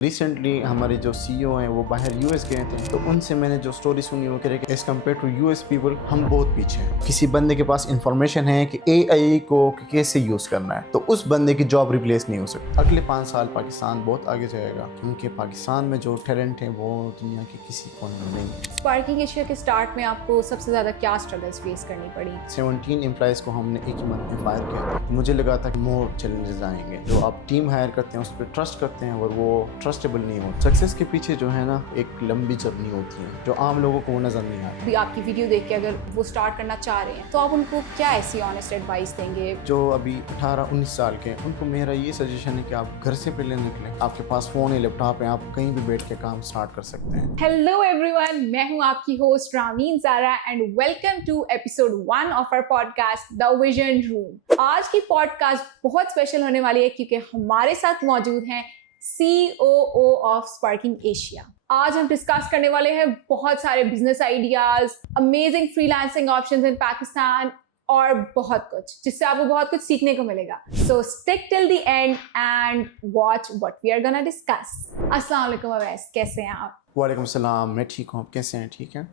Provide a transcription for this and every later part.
Recently ہمارے جو سی او ہیں وہ باہر یو ایس گئے تھے، تو ان سے میں نے جو سٹوری سنی وہ کہہ رہے کہ as compare to U S people ہم بہت پیچھے ہیں. کسی بندے کے پاس انفارمیشن ہے کہ اے آئی کو کیسے یوز کرنا ہے تو اس بندے کی جاب ریپلیس نہیں ہو سکتی. اگلے 5 سال پاکستان بہت آگے جائے گا کیونکہ پاکستان میں جو ٹیلنٹ ہے وہ دنیا کے کسی کونے میں نہیں ہے. اسپارکنگ ایشیا کے سٹارٹ میں آپ کو سب سے زیادہ کیا اسٹرگلس فیس کرنی پڑی؟ 17 امپلائیز کو ہم نے ایک ہی منتھ میں فائر کیا تھا. مجھے لگا تھا کہ مور چیلنجز آئیں گے. جو آپ ٹیم ہائر کرتے ہیں اس پہ ٹرسٹ کرتے ہیں اور وہ ٹرسٹیبل نہیں ہوتا. سکسیس کے پیچھے جو ہے نا ایک لمبی جرنی ہوتی ہے جو عام لوگوں کو وہ نظر نہیں آتی. ابھی آپ کی ویڈیو دیکھ کے اگر وہ سٹارٹ کرنا چاہ رہے ہیں تو آپ ان کو کیا ایسی آنیسٹ ایڈوائس دیں گے؟ جو ابھی 18-19 سال کے ان کو میرا یہ سجیشن ہے کہ آپ گھر سے پہلے نکلیں. آپ کے پاس فون ہے، لیپ ٹاپ ہے، آپ کہیں بھی بیٹھ کے کام سٹارٹ کر سکتے ہیں. ہیلو ایوری ون، میں ہوں آپ کی host Ramin Zara and welcome to episode 1 of our podcast the vision room. آج کی پوڈ کاسٹ بہت اسپیشل ہونے والی ہے کیونکہ ہمارے ساتھ موجود ہیں COO آف اسپارکنگ ایشیا. آج ہم ڈسکس کرنے والے ہیں بہت سارے business ideas, amazing freelancing options in Pakistan اور بہت کچھ جس سے آپ کو بہت کچھ سیکھنے کو ملے گا. So stick till the end and watch what we are gonna discuss. السلام علیکم اویس، کیسے ہیں آپ؟ وعلیکم السلام، میں ٹھیک ہوں. آپ کیسے ہیں؟ ٹھیک ہیں،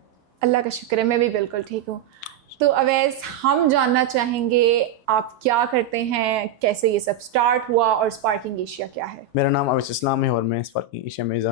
اللہ کا شکر ہے، میں بھی بالکل ٹھیک ہوں. تو اویس، ہم جاننا چاہیں گے آپ کیا کرتے ہیں، کیسے یہ سب سٹارٹ ہوا اور اسپارکنگ ایشیا کیا ہے؟ میرا نام اویس اسلام ہے اور میں اسپارکنگ ایشیا میں ایز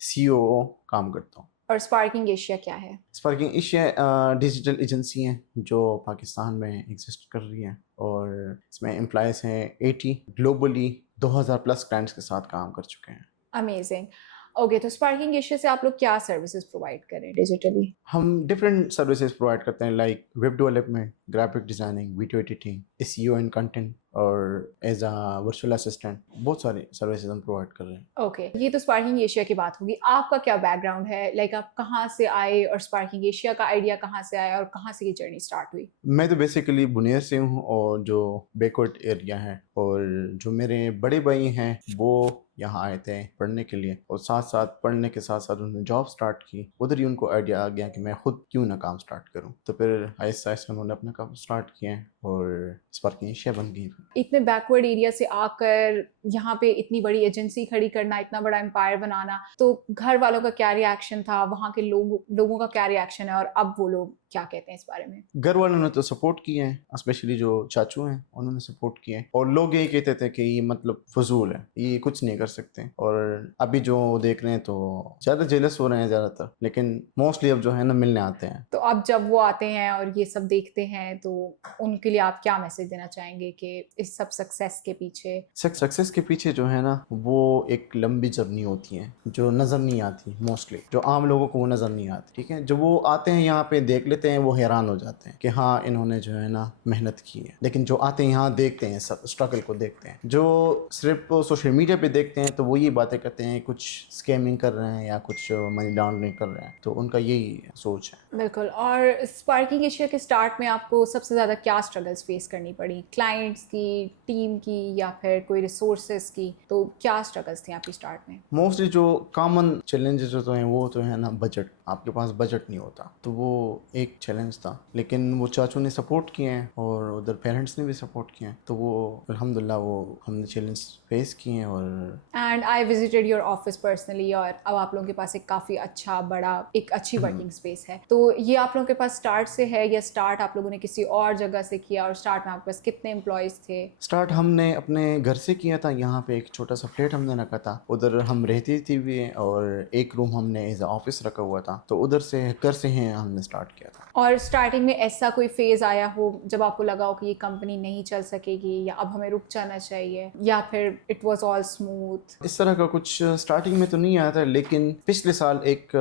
COO کام کرتا ہوں. اور اسپارکنگ ایشیا کیا ہے؟ اسپارکنگ ایشیا ڈیجیٹل ایجنسی ہیں جو پاکستان میں ایگزسٹ کر رہی ہیں اور اس میں امپلائیز ہیں 80. گلوبلی 2000+ کلائنٹس کے ساتھ کام کر چکے ہیں. امیزنگ. اوکے، تو اسپارکنگ ایشیا سے آپ لوگ کیا سروسز پرووائڈ کریں ڈیجیٹلی؟ ہم ڈفرینٹ سروسز پرووائڈ کرتے ہیں like web development, graphic designing, video editing, SEO and content اور ایز اے ورچوئل اسسٹنٹ. بہت سارے سروسز ہم پرووائڈ کر رہے ہیں. اوکے، یہ تو اسپارکنگ ایشیا کی بات ہوگی. آپ کا کیا بیک گراؤنڈ ہے؟ لائک آپ کہاں سے آئے اور اسپارکنگ ایشیا کا آئیڈیا کہاں سے آیا اور کہاں سے یہ جرنی اسٹارٹ ہوئی؟ میں تو بیسیکلی بنیر سے ہوں اور جو بیکورڈ ایریا ہے، اور جو میرے بڑے بھائی ہیں وہ یہاں آئے تھے پڑھنے کے لیے اور ساتھ ساتھ پڑھنے کے ساتھ ساتھ انہوں نے جاب سٹارٹ کی. ادھر ہی ان کو آئیڈیا آ گیا کہ میں خود کیوں نہ کام سٹارٹ کروں. تو پھر آہستہ آہستہ انہوں نے اپنا کام سٹارٹ کیا اور اسپارکنگ ایشیا بن گئی. اتنے بیکورڈ ایریا سے آ کر یہاں پہ اتنی بڑی ایجنسی کھڑی کرنا، اتنا بڑا امپائر بنانا، تو گھر والوں کا کیا ریئیکشن تھا، وہاں کے لوگوں کا کیا ریئیکشن ہے، اور اب وہ لوگ کیا کہتے ہیں اس بارے میں؟ گھر والوں نے تو سپورٹ کیا ہے، اسپیشلی جو چاچو ہیں انہوں نے سپورٹ کیا ہے. اور لوگ یہی کہتے تھے کہ یہ مطلب فضول ہے، یہ کچھ نہیں کر سکتے. اور ابھی جو دیکھ رہے ہیں تو زیادہ جیلس ہو رہے ہیں زیادہ تر، لیکن موسٹلی اب جو ہے نا ملنے آتے ہیں. تو اب جب وہ آتے ہیں اور یہ سب دیکھتے ہیں تو ان کے لیے آپ کیا میسج دینا چاہیں گے کہ اس سب سکسیس کے پیچھے جو ہے نا وہ ایک لمبی جرنی ہوتی ہے جو نظر نہیں آتی. موسٹلی جو عام لوگوں کو وہ نظر نہیں آتی. ٹھیک ہے، جب وہ آتے ہیں یہاں پہ دیکھ لیتے ہیں وہ حیران ہو جاتے ہیں کہ ہاں انہوں نے جو ہے نا محنت کی ہے. لیکن جو آتے ہیں یہاں دیکھتے ہیں سب اسٹرگل کو دیکھتے ہیں. جو صرف سوشل میڈیا پہ دیکھتے ہیں تو وہ یہ باتیں کرتے ہیں کچھ اسکیمنگ کر رہے ہیں یا کچھ منی لانڈرنگ کر رہے ہیں. تو ان کا یہی سوچ ہے. بالکل. اور اسپارکنگ ایشیا کے سٹارٹ میں آپ کو سب سے زیادہ کیا اسٹرگلس فیس کرنی پڑی؟ کلائنٹس کی، ٹیم کی، یا پھر کوئی ریسورسز کی؟ تو کیا اسٹرگلس تھیں آپ کی سٹارٹ میں؟ موسٹلی جو کامن چیلنجز جو ہیں وہ تو ہے نا بجٹ. آپ کے پاس بجٹ نہیں ہوتا تو وہ ایک چیلنج تھا. لیکن وہ چاچو نے سپورٹ کیے ہیں اور ادھر پیرنٹس نے بھی سپورٹ کیے ہیں تو وہ الحمدللہ وہ ہم نے چیلنج فیس کیے ہیں. اور and I visited your office personally, اور اب آپ لوگوں کے پاس ایک کافی اچھا بڑا ایک اچھی ورکنگ اسپیس ہے. تو یہ آپ لوگوں کے پاس اسٹارٹ سے ہے یا اسٹارٹ آپ لوگوں نے کسی اور جگہ سے کیا؟ اور اسٹارٹ میں آپ کے پاس کتنے امپلائیز تھے؟ اسٹارٹ ہم نے اپنے گھر سے کیا تھا. یہاں پہ ایک چھوٹا سا فلیٹ ہم نے رکھا تھا، ادھر ہم رہتی تھی بھی اور ایک روم ہم نے ایز اے آفس رکھا ہوا تھا. تو ادھر سے گھر سے ہی ہم نے اسٹارٹ کیا تھا. اور اسٹارٹنگ میں ایسا کوئی فیز آیا ہو جب آپ کو لگا ہو کہ یہ کمپنی نہیں چل سکے گی یا اب ہمیں رک جانا چاہیے، یا پھر اٹ واز آل اسموتھ؟ اس طرح کا کچھ اسٹارٹنگ میں تو نہیں آیا تھا، لیکن پچھلے سال ایک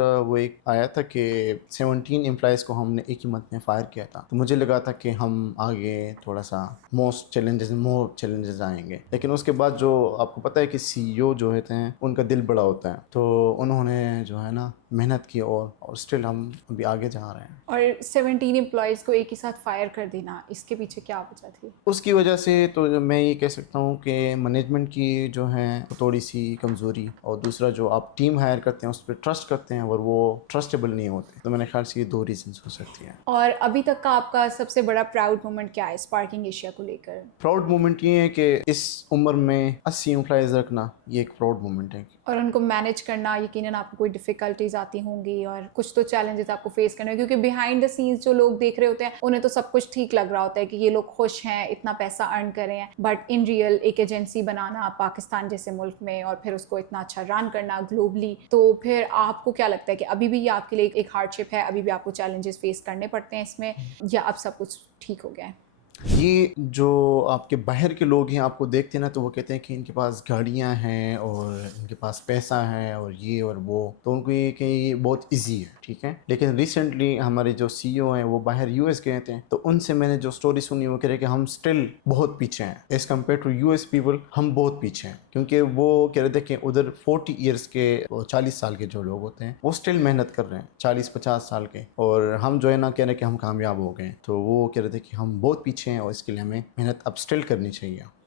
آیا تھا کہ 17 امپلائیز کو ہم نے ایک ہی منتھ میں فائر کیا تھا. تو مجھے لگا تھا کہ ہم آگے تھوڑا سا مور چیلنجز آئیں گے. لیکن اس کے بعد جو آپ کو پتہ ہے کہ CEO جو ہوتے ہیں ان کا دل بڑا ہوتا ہے، تو انہوں نے جو ہے نا محنت کی اور اسٹل ہم ابھی آگے جا رہے ہیں. اور 17 امپلائیز کو ایک ہی ساتھ فائر کر دینا، اس کے پیچھے کیا وجہ تھی؟ اس کی وجہ سے تو میں یہ کہہ سکتا ہوں کہ مینجمنٹ کی جو ہے تھوڑی سی کمزوری، اور دوسرا جو آپ ٹیم ہائر کرتے ہیں اس پہ ٹرسٹ کرتے ہیں اور وہ ٹرسٹیبل نہیں ہوتے. تو میرے خیال سے یہ 2 ریزنس ہو سکتی ہیں. اور ابھی تک کا آپ کا سب سے بڑا پراؤڈ مومنٹ کیا ہے اسپارکنگ ایشیا کو لے کر؟ پراؤڈ مومنٹ یہ ہے کہ اس عمر میں 80 امپلائیز رکھنا یہ ایک پراؤڈ مومنٹ ہے. اور ان کو مینیج کرنا یقیناً آپ کو کوئی ڈیفیکلٹیز آتی ہوں گی اور کچھ تو چیلنجز آپ کو فیس کرنے ہیں، کیونکہ بیہائنڈ دا سینس جو لوگ دیکھ رہے ہوتے ہیں انہیں تو سب کچھ ٹھیک لگ رہا ہوتا ہے کہ یہ لوگ خوش ہیں، اتنا پیسہ ارن کر رہے ہیں، بٹ ان ریئل ایک ایجنسی بنانا پاکستان جیسے ملک میں اور پھر اس کو اتنا اچھا رن کرنا گلوبلی، تو پھر آپ کو کیا لگتا ہے کہ ابھی بھی یہ آپ کے لیے ایک ہارڈ شپ ہے، ابھی بھی آپ کو چیلنجز فیس کرنے پڑتے ہیں اس میں، یا اب سب کچھ ٹھیک ہو گیا ہے؟ یہ جو آپ کے باہر کے لوگ ہیں آپ کو دیکھتے ہیں نا تو وہ کہتے ہیں کہ ان کے پاس گاڑیاں ہیں اور ان کے پاس پیسہ ہے اور یہ اور وہ، تو ان کو یہ کہ یہ بہت ایزی ہے، ٹھیک ہے. لیکن ریسنٹلی ہمارے جو سی او ہیں وہ باہر یو ایس گئے تھے، تو ان سے میں نے جو سٹوری سنی وہ کہہ رہے کہ ہم سٹل بہت پیچھے ہیں as compare to U S people, ہم بہت پیچھے ہیں، کیونکہ وہ کہہ رہے تھے کہ ادھر 40 ایئرس کے 40 سال کے جو لوگ ہوتے ہیں وہ سٹل محنت کر رہے ہیں 40-50 سال کے، اور ہم جو ہے نا کہہ رہے ہیں کہ ہم کامیاب ہو گئے ہیں. تو وہ کہہ رہے تھے کہ ہم بہت پیچھے ہیں اور اس کے لیے ہمیں محنت اب سٹل کرنی چاہیے.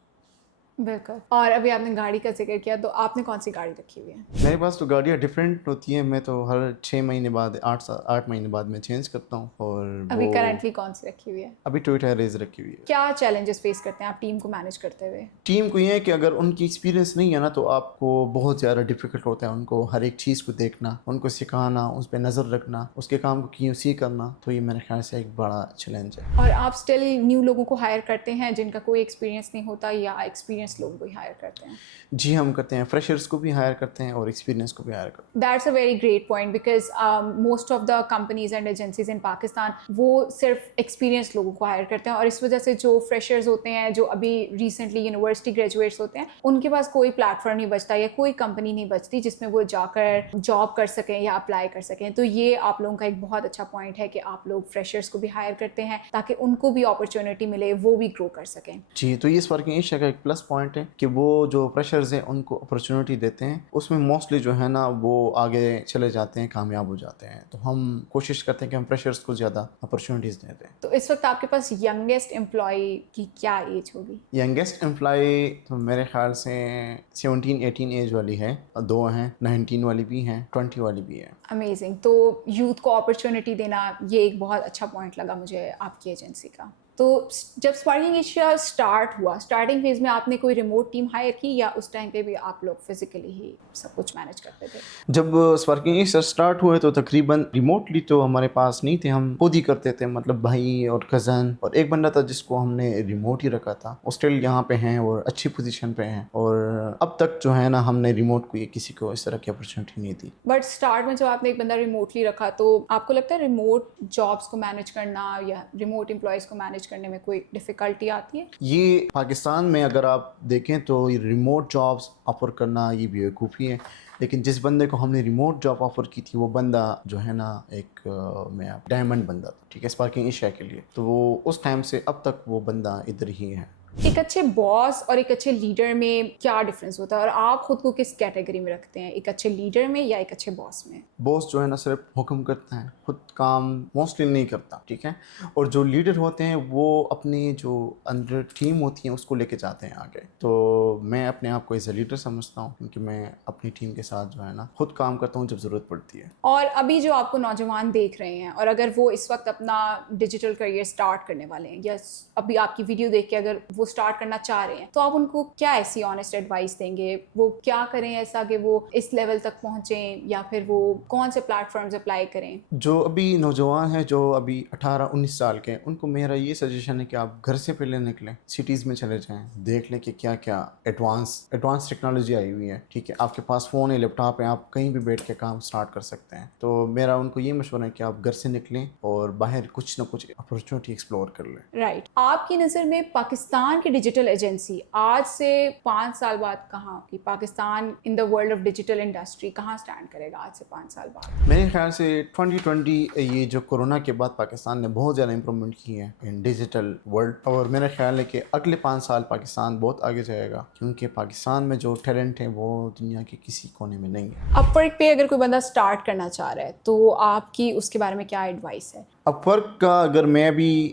بالکل. اور ابھی آپ نے گاڑی کا ذکر کیا، تو آپ نے کون سی گاڑی رکھی ہوئی ہے؟ میرے پاس تو گاڑیاں ڈفرینٹ ہوتی ہیں، میں تو ہر 6 مہینے بعد 8 مہینے بعد میں چینج کرتا ہوں. اور ابھی کرنٹلی کون سی رکھی ہوئی ہے؟ ابھی ٹویوٹا ریز رکھی ہوئی ہے. کیا چیلنجز فیس کرتے ہیں آپ ٹیم کو مینیج کرتے ہوئے؟ ٹیم کو یہ ہے کہ اگر ان کی ایکسپیرینس نہیں ہے نا تو آپ کو بہت زیادہ ڈیفیکلٹ ہوتا ہے ان کو ہر ایک چیز کو دیکھنا، ان کو سکھانا، اس پہ نظر رکھنا، اس کے کام کو QC کرنا، تو یہ میرے خیال سے ایک بڑا چیلنج ہے. اور آپ اسٹل نیو لوگوں کو ہائر کرتے ہیں جن کا کوئی ایکسپیرینس نہیں ہوتا، یا ایکسپیرینس لوگوں کو ہی ہائر کرتے ہیں؟ جی ہم کرتے ہیں، فریشرز کو بھی ہائر کرتے ہیں اور ایکسپیرینس کو بھی ہائر کرتے ہیں. That's a very great point, because most of the companies and agencies in Pakistan وہ صرف ایکسپیرینس لوگوں کو ہائر کرتے ہیں، اور اس وجہ سے جو فریشرز ہوتے ہیں، جو ابھی ریسنٹلی یونیورسٹی گریجویٹس ہوتے ہیں، ان کے پاس کوئی پلیٹ فارم نہیں بچتا یا کوئی کمپنی نہیں بچتی جس میں وہ جا کر جاب کر سکیں یا اپلائی کر سکیں. تو یہ آپ لوگوں کا ایک بہت اچھا پوائنٹ ہے کہ آپ لوگ فریشرز کو بھی ہائر کرتے ہیں تاکہ ان کو بھی اپرچونیٹی ملے، وہ بھی گرو کر سکیں. جی تو یہ اس ورکنگ ایشیا کا ایک پلس پوائنٹ ہے کہ وہ جو فریشرز ہیں ان کو اپرچونیٹی دیتے ہیں، اس میں موسٹلی جو ہے نا وہ آگے چلے جاتے ہیں، کامیاب ہو جاتے ہیں. تو ہم کوشش کرتے ہیں کہ ہم فریشرز کو زیادہ اپرچونیٹیز دے دیں. تو اس وقت آپ کے پاس ینگیسٹ امپلائی کی کیا ایج ہوگی؟ ینگیسٹ امپلائی تو میرے خیال سے 17-18 ایج والی ہے، 2 ہیں، 19 والی بھی ہیں، 20 والی بھی ہے. امیزنگ. تو یوتھ کو اپرچونیٹی دینا یہ ایک بہت اچھا پوائنٹ لگا مجھے آپ کی ایجنسی کا. تو جب اسپارکنگ ایشیا اسٹارٹ ہوا، اسٹارٹنگ فیز میں آپ نے کوئی ریموٹ ٹیم ہائر کی یا اس ٹائم پہ بھی آپ لوگ فزیکلی ہی سب کچھ مینیج کرتے تھے؟ جب اسپارکنگ ایشیا اسٹارٹ ہوئے تو تقریباً ریموٹلی تو ہمارے پاس نہیں تھے، ہم خود ہی کرتے تھے، مطلب بھائی اور کزن، اور ایک بندہ تھا جس کو ہم نے ریموٹ ہی رکھا تھا. اسٹل یہاں پہ ہیں اور اچھی پوزیشن پہ ہیں، اور اب تک جو ہے نا ہم نے ریموٹ کو کسی کو اس طرح کی اپرچونیٹی نہیں دی. بٹ اسٹارٹ میں جب آپ نے ایک بندہ ریموٹلی رکھا تو آپ کو لگتا ہے ریموٹ جابس کو مینیج کرنا یا ریموٹ امپلائیز کو مینیج کرنے میں کوئی ڈیفیکلٹی آتی ہے؟ یہ پاکستان میں اگر آپ دیکھیں تو یہ ریموٹ جابس آفر کرنا یہ بیوقوفی ہے، لیکن جس بندے کو ہم نے ریموٹ جاب آفر کی تھی وہ بندہ جو ہے نا ایک میں ڈائمنڈ بندہ تھا، ٹھیک ہے، اسپارکنگ ایشیا کے لیے. تو وہ اس ٹائم سے اب تک وہ بندہ ادھر ہی ہے. ایک اچھے باس اور ایک اچھے لیڈر میں کیا ڈفرینس ہوتا ہے، اور آپ خود کو کس کیٹیگری میں رکھتے ہیں، ایک اچھے لیڈر میں یا ایک اچھے باس میں؟ باس جو ہے نا صرف حکم کرتا ہے، خود کام موسٹلی نہیں کرتا، ٹھیک ہے. اور جو لیڈر ہوتے ہیں وہ اپنی جو اندر ٹیم ہوتی ہیں اس کو لے کے جاتے ہیں آگے. تو میں اپنے آپ کو ایز اے لیڈر سمجھتا ہوں کیونکہ میں اپنی ٹیم کے ساتھ جو ہے نا خود کام کرتا ہوں جب ضرورت پڑتی ہے. اور ابھی جو آپ کو نوجوان دیکھ رہے ہیں اور اگر وہ اس وقت اپنا ڈیجیٹل کریئر سٹارٹ کرنے والے ہیں یا ابھی آپ کی ویڈیو دیکھ کے اگر وہ سٹارٹ کرنا چاہ رہے ہیں، تو آپ ان کو کیا ایسی آنیسٹ ایڈوائس دیں گے؟ وہ کیا کریں ایسا کہ وہ اس لیول تک پہنچیں، یا پھر وہ کون سے پلیٹ فارمز اپلائی کریں؟ جو ابھی نوجوان ہیں جو ابھی 18-19 سال کے ہیں، ان کو میرا یہ سجیشن ہے کہ آپ گھر سے پہلے نکلیں، سٹیز میں چلے جائیں، دیکھ لیں کہ کیا کیا ایڈوانس ٹیکنالوجی آئی ہوئی ہے، ٹھیک ہے. آپ کے پاس فون ہے، لیپ ٹاپ ہے، آپ کہیں بھی بیٹھ کے کام سٹارٹ کر سکتے ہیں. تو میرا ان کو یہ مشورہ ہے کہ آپ گھر سے نکلیں اور باہر کچھ نہ کچھ اپرچونیٹی ایکسپلور کر لیں. رائٹ. آپ کی نظر میں پاکستان کی ڈیجیٹل ایجنسی آج سے 5 سال بعد کہاں ہوگی؟ Pakistan in the world of digital industry کہاں اسٹینڈ کرے گا آج سے 5 سال بعد؟ میرے خیال سے 2020 یہ جو کورونا کے بعد پاکستان نے بہت زیادہ امپرومنٹ کی ہے ان ڈیجیٹل ورلڈ، اور میرا خیال ہے کہ اگلے 5 سال پاکستان بہت آگے جائے گا، کیونکہ پاکستان میں جو ٹیلنٹ ہے وہ دنیا کے کسی کونے میں نہیں ہے. اپ ورک پہ اگر کوئی بندہ اسٹارٹ کرنا چاہ رہا ہے تو آپ کی اس کے بارے میں کیا ایڈوائس ہے؟ اپ ورک کا اگر میں بھی